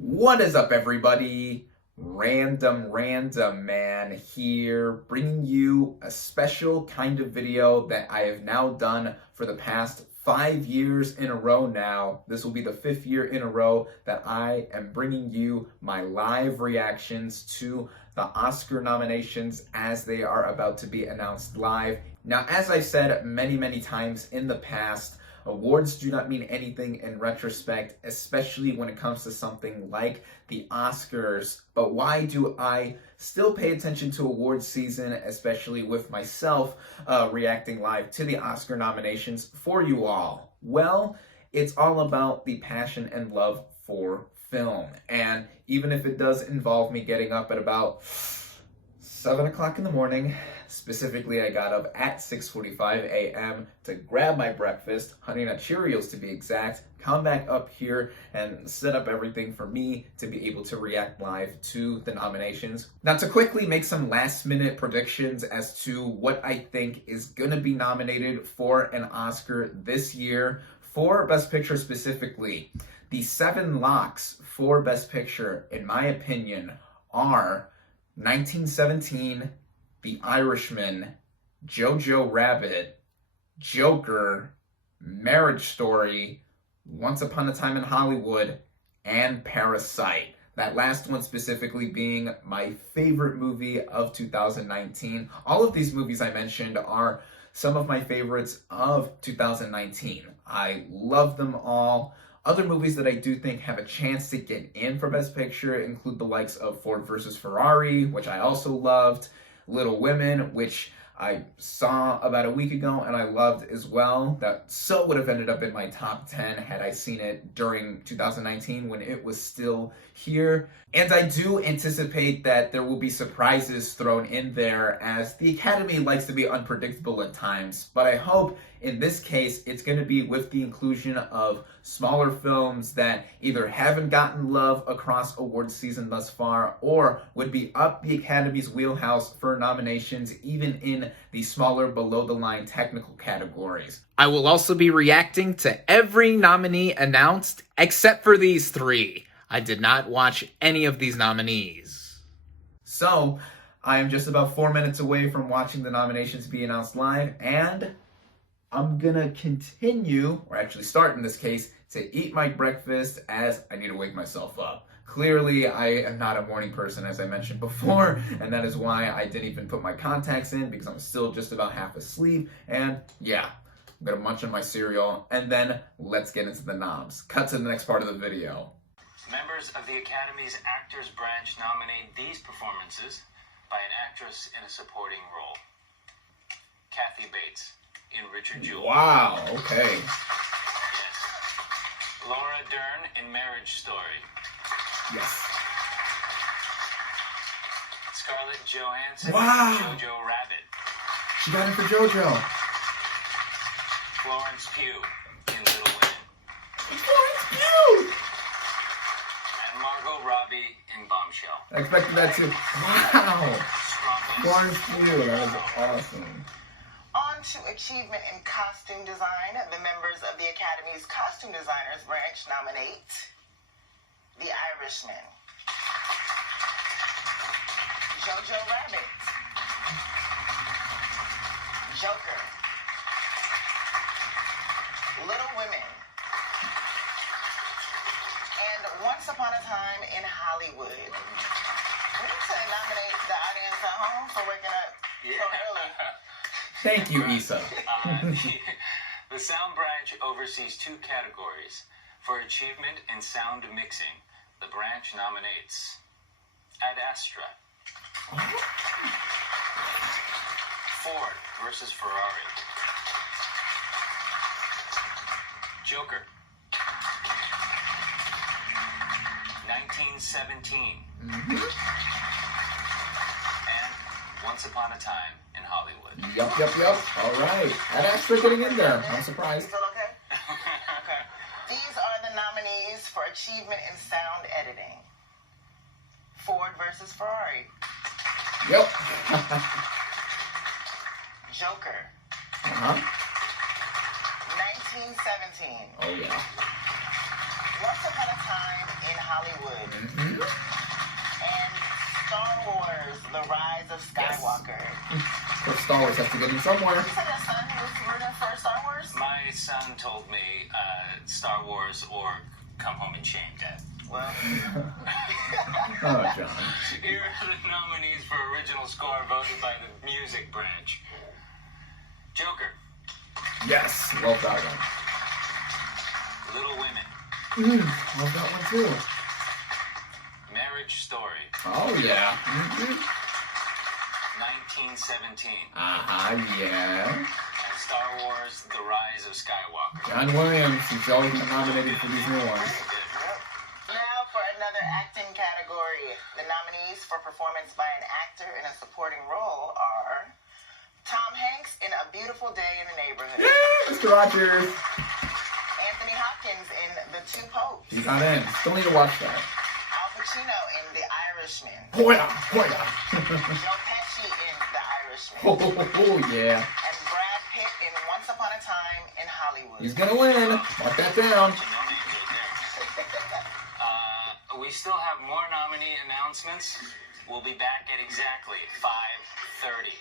What is up, everybody? RandomRandomMan here, bringing you a special kind of video that I have now done for the past 5 years in a row now. This will be the 5th year in a row that I am bringing you my live reactions to the Oscar nominations as they are about to be announced live. Now, as I've said many times in the past, awards do not mean anything in retrospect, especially when it comes to something like the Oscars. But why do I still pay attention to awards season, especially with myself reacting live to the Oscar nominations for you all? Well, it's all about the passion and love for film. And even if it does involve me getting up at about 7 o'clock in the morning, specifically I got up at 6:45 a.m. to grab my breakfast, Honey Nut Cheerios to be exact, come back up here and set up everything for me to be able to react live to the nominations. Now, to quickly make some last minute predictions as to what I think is going to be nominated for an Oscar this year for Best Picture specifically. The 7 locks for Best Picture, in my opinion, are 1917, The Irishman, Jojo Rabbit, Joker, Marriage Story, Once Upon a Time in Hollywood, and Parasite. That last one specifically being my favorite movie of 2019. All of these movies I mentioned are some of my favorites of 2019. I love them all. Other movies that I do think have a chance to get in for Best Picture include the likes of Ford vs. Ferrari, which I also loved, Little Women, which I saw about a week ago and I loved as well. That so would have ended up in my top 10 had I seen it during 2019 when it was still here. And I do anticipate that there will be surprises thrown in there, as the Academy likes to be unpredictable at times. But I hope in this case it's going to be with the inclusion of smaller films that either haven't gotten love across awards season thus far or would be up the Academy's wheelhouse for nominations even in the smaller below-the-line technical categories. I will also be reacting to every nominee announced except for these 3. I did not watch any of these nominees. So, I am just about 4 minutes away from watching the nominations be announced live, and I'm gonna continue, or actually start in this case, to eat my breakfast as I need to wake myself up. Clearly, I am not a morning person, as I mentioned before, and that is why I didn't even put my contacts in, because I'm still just about half asleep, and yeah, I'm gonna munch on my cereal, and then let's get into the noms. Cut to the next part of the video. Members of the Academy's Actors Branch nominate these performances by an actress in a supporting role. Kathy Bates in Richard Jewell. Wow, okay. Yes. Laura Dern in Marriage Story. Yes. Scarlett Johansson Wow. in Jojo Rabbit. She got it for JoJo. Florence Pugh in Little Women. Florence Pugh! And Margot Robbie in Bombshell. I expected that too. Wow. Strongly Florence Pugh, that is awesome. On to achievement in costume design, the members of the Academy's Costume Designers Branch nominate The Irishman, Jojo Rabbit, Joker, Little Women, and Once Upon a Time in Hollywood. We need to nominate the audience at home for waking up so early. Thank you, Issa. The Sound Branch oversees 2 categories. For achievement in sound mixing, the branch nominates Ad Astra, Ford vs. Ferrari, Joker, 1917, and Once Upon a Time in Hollywood. Yup. All right. That's for getting in there. I'm surprised. You feel okay? Okay. These are the nominees for achievement in sound editing. Ford vs. Ferrari. Yep. Joker. 1917. 1917. Oh, yeah. Once Upon a Time in Hollywood. Mm-hmm. And Star Wars, The Rise of Skywalker. Of course, Star Wars has to get in somewhere. You said your son was rooting for Star Wars? My son told me Star Wars or come home in shame, Dad. Well, Oh, John. Here are the nominees for original score voted by the music branch. Joker, Yes, love that one. Little Women, Love that one too. Marriage Story, Oh, yeah. 1917, Yeah. and Star Wars, The Rise of Skywalker. John Williams, he's always been nominated for these new ones. now for another acting category. The nominees for performance by an actor in a supporting role are Tom Hanks in A Beautiful Day in the Neighborhood, Mr. Rogers. Anthony Hopkins in The Two Popes, He's not in. Still need to watch that. Al Pacino in The Irishman, Hoya. Joe Pesci in The Irishman, Oh, yeah. and Brad Pitt in Once Upon a Time in Hollywood. He's gonna win. Mark that down. No names right there. We still have more nominee announcements. We'll be back at exactly 5:30.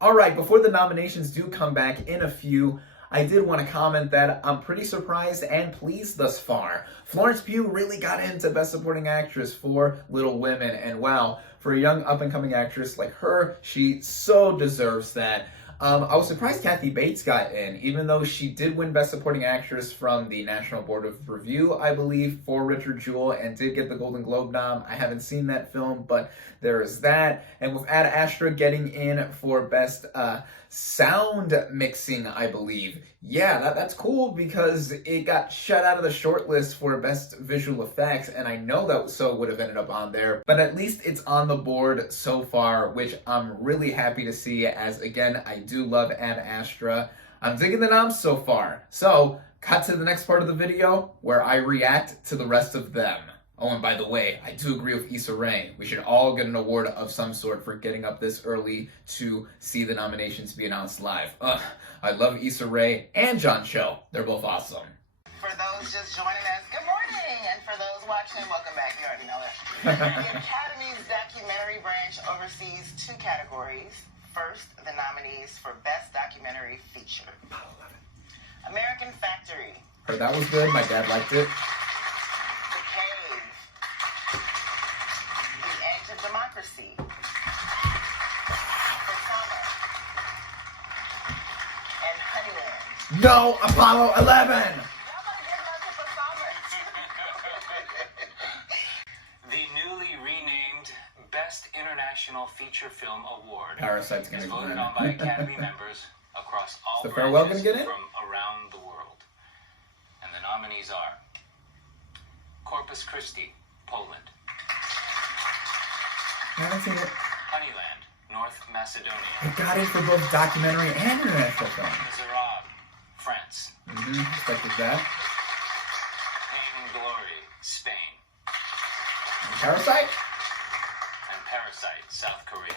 All right, before the nominations do come back in a few, I did want to comment that I'm pretty surprised and pleased thus far. Florence Pugh really got into Best Supporting Actress for Little Women, and wow, for a young up-and-coming actress like her, she so deserves that. I was surprised Kathy Bates got in, even though she did win Best Supporting Actress from the National Board of Review, I believe, for Richard Jewell, and did get the Golden Globe nom. I haven't seen that film, but there is that. And with Ad Astra getting in for Best Sound Mixing, I believe. Yeah, that's cool because it got shut out of the shortlist for Best Visual Effects, and I know that so would have ended up on there, but at least it's on the board so far, which I'm really happy to see, as again, I do love Ad Astra. I'm digging the noms so far. So, cut to the next part of the video where I react to the rest of them. Oh, and by the way, I do agree with Issa Rae. We should all get an award of some sort for getting up this early to see the nominations be announced live. I love Issa Rae and John Cho. They're both awesome. For those just joining us, good morning. And for those watching, welcome back. You already know it. The Academy's documentary branch oversees two categories. First, the nominees for Best Documentary Feature. American Factory. Heard that was good. My dad liked it. The Cave. The Edge of Democracy. Persona. And Honeyland. No, Apollo 11! Y'all better get much of Persona. The newly renamed Best International Feature Film Award Parasite's gonna is be voted in. on by Academy members across all Is the Farewell branches gonna get in? from around the world. And the nominees are Corpus Christi, Poland; I haven't seen it. Honeyland, North Macedonia; It got in for both documentary and international film. Miserables, France; Expected that. Pain and Glory, Spain; And Parasite? and Parasite, South Korea.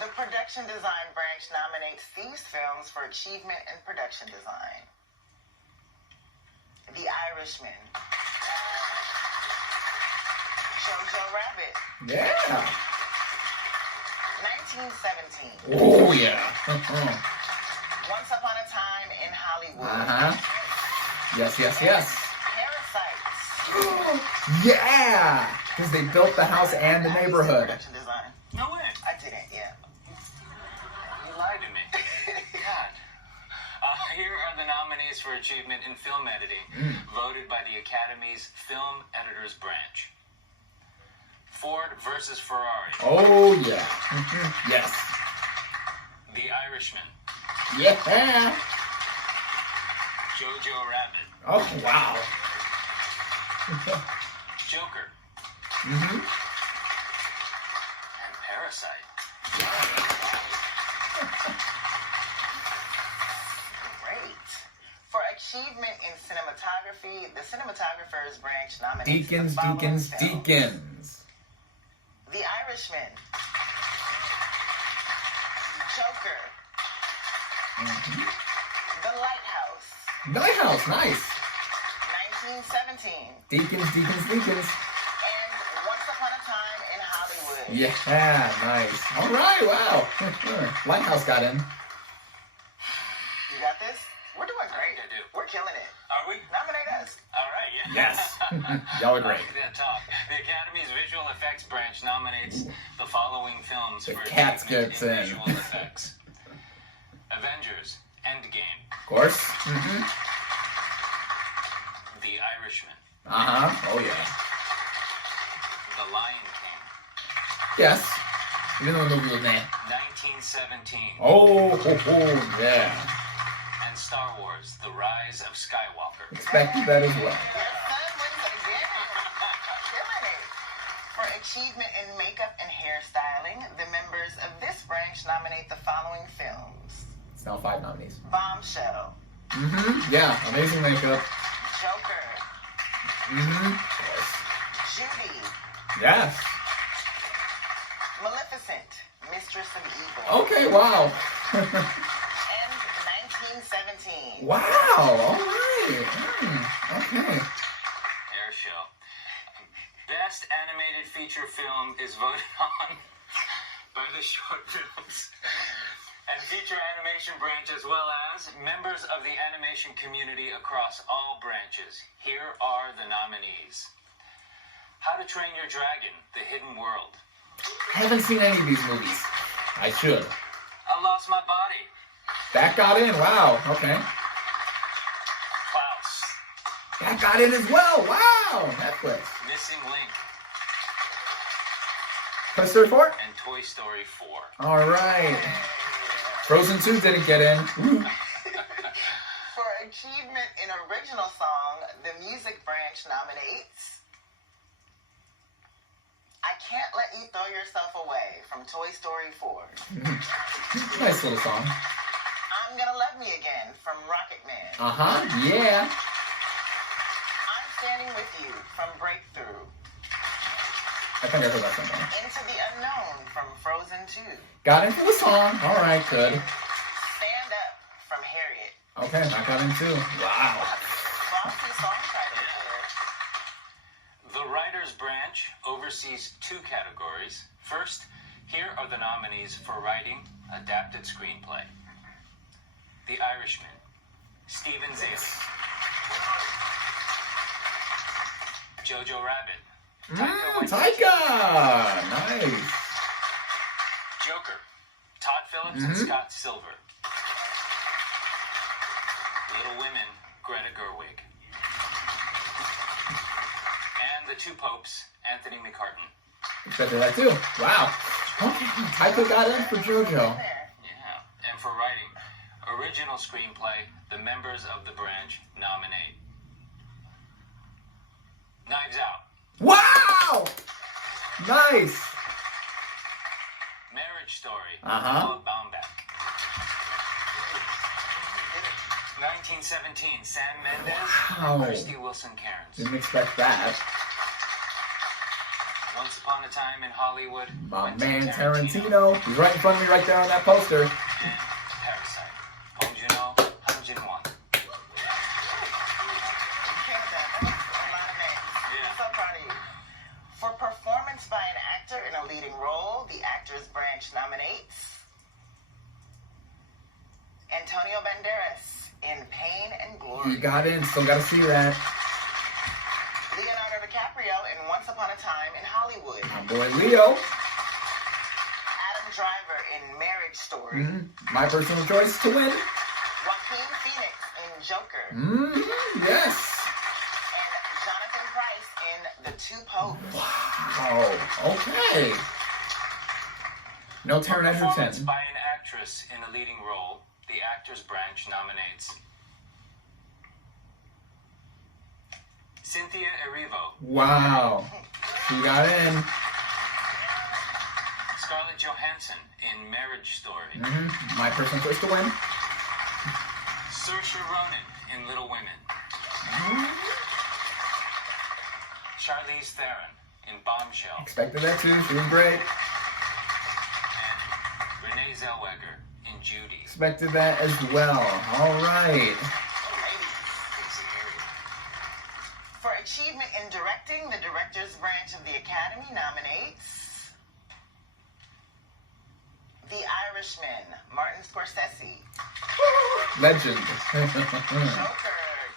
The Production Design branch nominates these films for achievement in production design. The Irishman. Jojo Rabbit. Yeah. 1917. Oh, yeah. Once Upon a Time in Hollywood. Yes. Parasites. Yeah! Because they built the house and the neighborhood. Production design. No way. I didn't, yeah. You lied to me. God. Here are the nominees for achievement in film editing, voted by the Academy's Film Editors Branch. Ford versus Ferrari. Oh, yeah. Yes. The Irishman. Yeah. Jojo Rabbit. Oh, wow. Joker. Mm-hmm. And Parasite. Great. For achievement in cinematography, the cinematographers branch nominates the following films. Deacons. The Irishman. Joker. Lighthouse, nice. 1917. Deacons, Deacons, Deacons. And Once Upon a Time in Hollywood. Yeah, nice. All right, wow. Lighthouse got in. You got this? We're doing great. I do. We're killing it. Are we? Nominate us. All right, yeah. Yes. Y'all are great. At the top, the Academy's Visual Effects branch nominates the following films The for cats achievement gets in in. visual effects: Avengers: Endgame, Of course. The Irishman, Oh, yeah. The Lion King, Yes. Even though the movie was meh. 1917, Oh, yeah. and Star Wars: The Rise of Skywalker. Expected that as well. Your son wins again. Killing it. For achievement in makeup and hairstyling, the members of this branch nominate the following films: It's now 5 nominees. Bombshell, Yeah, amazing makeup. Joker, Judy, Yes. Maleficent, Mistress of Evil, Okay, wow. and 1917. Wow, all right. Okay. Air show. Best animated feature film is voted on by the short films and feature animation branch, as well as members of the animation community across all branches. Here are the nominees: How to Train Your Dragon: The Hidden World, I haven't seen any of these movies. I should. I Lost My Body, That got in, wow. Okay. Klaus, That got in as well, wow. Netflix. Missing Link, Toy Story 4? and Toy Story 4. All right. Frozen 2 didn't get in. Woo. For achievement in original song, the music branch nominates I Can't Let You Throw Yourself Away from Toy Story 4. Nice little song. I'm Gonna Love Me Again from Rocketman. Yeah. I'm Standing With You from Breakthrough. I think I heard that somewhere. Into the Unknown from Frozen 2. Got in for the song. All right, good. Stand Up from Harriet. Okay, I got in too. Wow. Frosty song title here. The Writers Branch oversees 2 categories. First, here are the nominees for writing adapted screenplay: The Irishman, Stephen Zale; Jojo Rabbit, Taika. Nice. Joker, Todd Phillips and Scott Silver; Little Women, Greta Gerwig; and The Two Popes, Anthony McCartan. Expected that too. Wow. Okay, Taika got in for JoJo. Yeah. And for writing original screenplay, the members of the branch nominate Knives Out, Wow. Nice. Marriage Story, Uh-huh. Noah Baumbach; 1917, Sam Mendes, Wow. Christy Wilson Cairns; Didn't expect that. Once Upon a Time in Hollywood, My Quentin man Tarantino. He's right in front of me right there on that poster. and Parasite, Bong Joon-ho, Han Jin-won. Canada, that was a lot of names. Yeah. I'm so proud of you. For performance by an actor in a leading role, the Actors Branch nominates Antonio Banderas in Pain and Glory. You got in. Still got to see that. Leonardo DiCaprio in Once Upon a Time in Hollywood. My boy Leo. Adam Driver in Marriage Story. My personal choice to win. Joaquin Phoenix in Joker. Yes. And Jonathan Pryce in The Two Popes. Wow. Okay. No Taron Performance Egerton. by an actress in a leading role, the Actors Branch nominates Cynthia Erivo, Wow. She got in. Scarlett Johansson in Marriage Story, My personal choice to win. Saoirse Ronan in Little Women, Charlize Theron in Bombshell, Expected that too. She was great. and Renee Zellweger in Judy. Expected that as well. All right. Ladies. achievement in directing, the director's branch of the Academy nominates The Irishman, Martin Scorsese. Legend. Joker,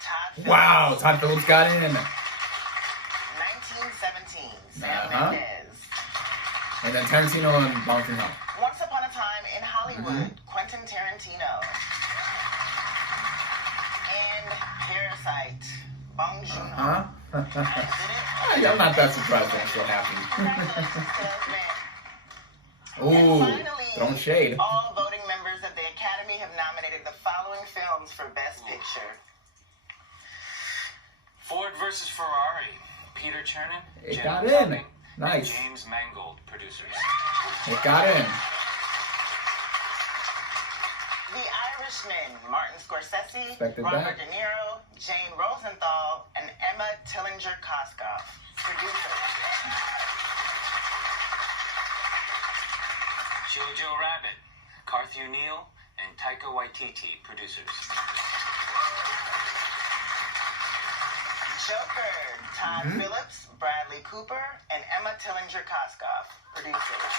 Todd Phillips. Wow, Todd Phillips got in. 1917, Sam Uh-huh. Mendes. And then Tarantino and Bong Joon-ho. Once Upon a Time in Hollywood, Quentin Tarantino. And Parasite, Bong Joon-ho. Huh? I did it. I'm not that surprised that's what happened. Congratulations to those men. Ooh, And finally, throwing shade. all voting members of the Academy have nominated the following films for Best Picture. Ford versus Ferrari. Peter Chernin, It Jenny got in. Cumming, Nice. and James Mangold, producers. It got in. The Irishman, Martin Scorsese, Expected Robert that. De Niro, Jane Rosenthal, and Emma Tillinger-Koskoff, producers. Jojo Rabbit, Carthew Neal, and Taika Waititi, producers. Joker, Todd Phillips, Bradley Cooper, and Emma Tillinger-Koskoff, producers.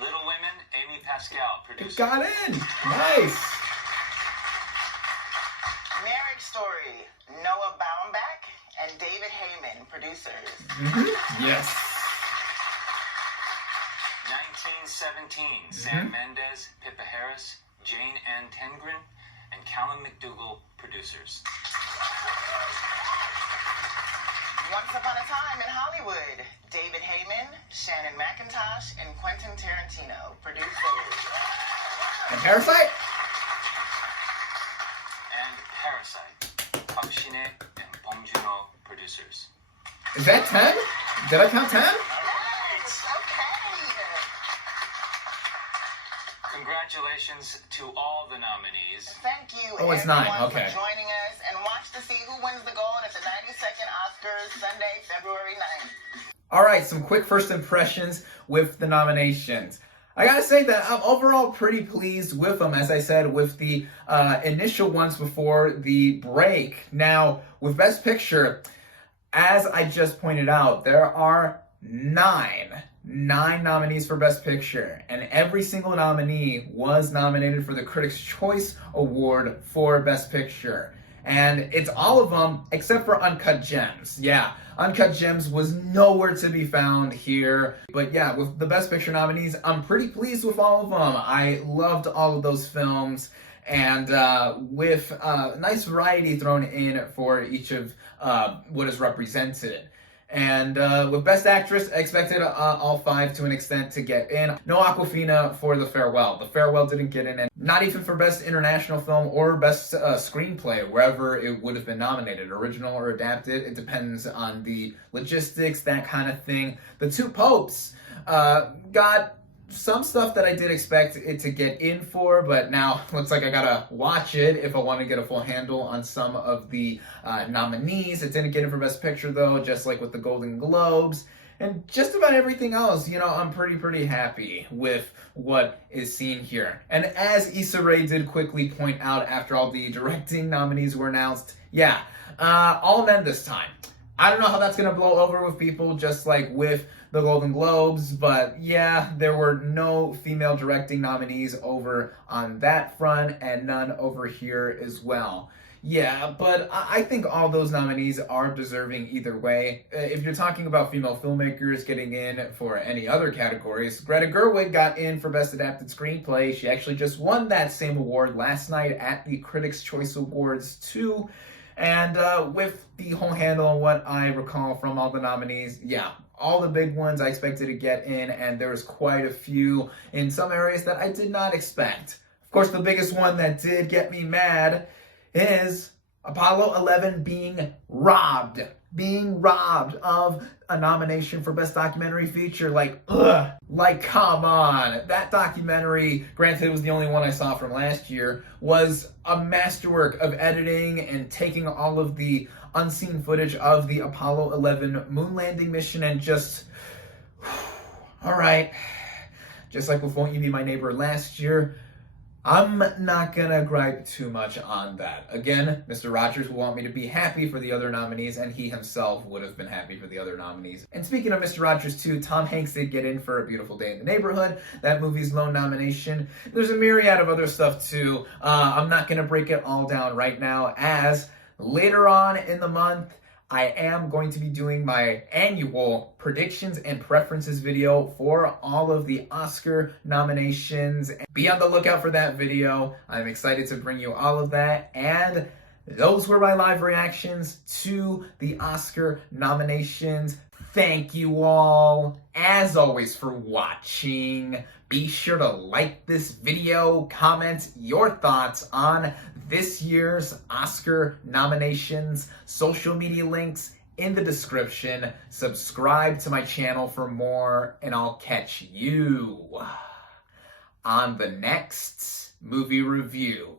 Little Women, Amy Pascal, It producers. got in. Nice. Marriage Story, Noah Baumbach and David Heyman, producers. Yes. 1917, Sam Mendes, Pippa Harris, Jane Ann Tengren, and Callum McDougall, producers. Once Upon a Time in Hollywood, David Heyman, Shannon McIntosh, and Quentin Tarantino, producers. And Parasite? And Parasite, Park Shin-hye and Bong Joon-ho, producers. Is that 10? Did I count 10? Yes, okay. Congratulations to all the nominees. Thank you, Oh, it's everyone, 9, okay. for joining us, and watch to see who wins the gold at the 92nd Oscars, Sunday, February 9th. All right, some quick first impressions with the nominations. I gotta say that I'm overall pretty pleased with them, as I said, with the initial ones before the break. Now, with Best Picture, as I just pointed out, there are nine nominees for Best Picture, and every single nominee was nominated for the Critics' Choice Award for Best Picture. And it's all of them except for Uncut Gems. Yeah, Uncut Gems was nowhere to be found here. But yeah, with the Best Picture nominees, I'm pretty pleased with all of them. I loved all of those films. And with a nice variety thrown in for each of what is represented. And with Best Actress, I expected all five to an extent to get in. No Awkwafina for The Farewell. The Farewell didn't get in, and not even for Best International Film or Best Screenplay, wherever it would have been nominated. Original or adapted, it depends on the logistics, that kind of thing. The Two Popes got some stuff that I did expect it to get in for, but now looks like I gotta watch it if I want to get a full handle on some of the nominees. It didn't get in for Best Picture though, just like with the Golden Globes. And just about everything else, you know, I'm pretty happy with what is seen here. And as Issa Rae did quickly point out after all the directing nominees were announced, yeah, all men this time. I don't know how that's going to blow over with people, just like with the Golden Globes, but yeah, there were no female directing nominees over on that front, and none over here as well. Yeah, but I think all those nominees are deserving either way. If you're talking about female filmmakers getting in for any other categories, Greta Gerwig got in for Best Adapted Screenplay. She actually just won that same award last night at the Critics' Choice Awards too. And with the whole handle on what I recall from all the nominees, yeah, all the big ones I expected to get in, and there was quite a few in some areas that I did not expect. Of course, the biggest one that did get me mad is Apollo 11 being robbed of a nomination for Best Documentary Feature. Like, ugh, like, come on. That documentary, granted it was the only one I saw from last year, was a masterwork of editing and taking all of the unseen footage of the Apollo 11 moon landing mission and just, all right, just like with Won't You Be My Neighbor last year, I'm not gonna gripe too much on that. Again, Mr. Rogers will want me to be happy for the other nominees, and he himself would have been happy for the other nominees. And speaking of Mr. Rogers too, Tom Hanks did get in for A Beautiful Day in the Neighborhood, that movie's lone nomination. There's a myriad of other stuff too. I'm not gonna break it all down right now, as later on in the month, I am going to be doing my annual predictions and preferences video for all of the Oscar nominations. Be on the lookout for that video. I'm excited to bring you all of that. And those were my live reactions to the Oscar nominations. Thank you all, as always, for watching. Be sure to like this video, comment your thoughts on this year's Oscar nominations, social media links in the description. Subscribe to my channel for more, and I'll catch you on the next movie review.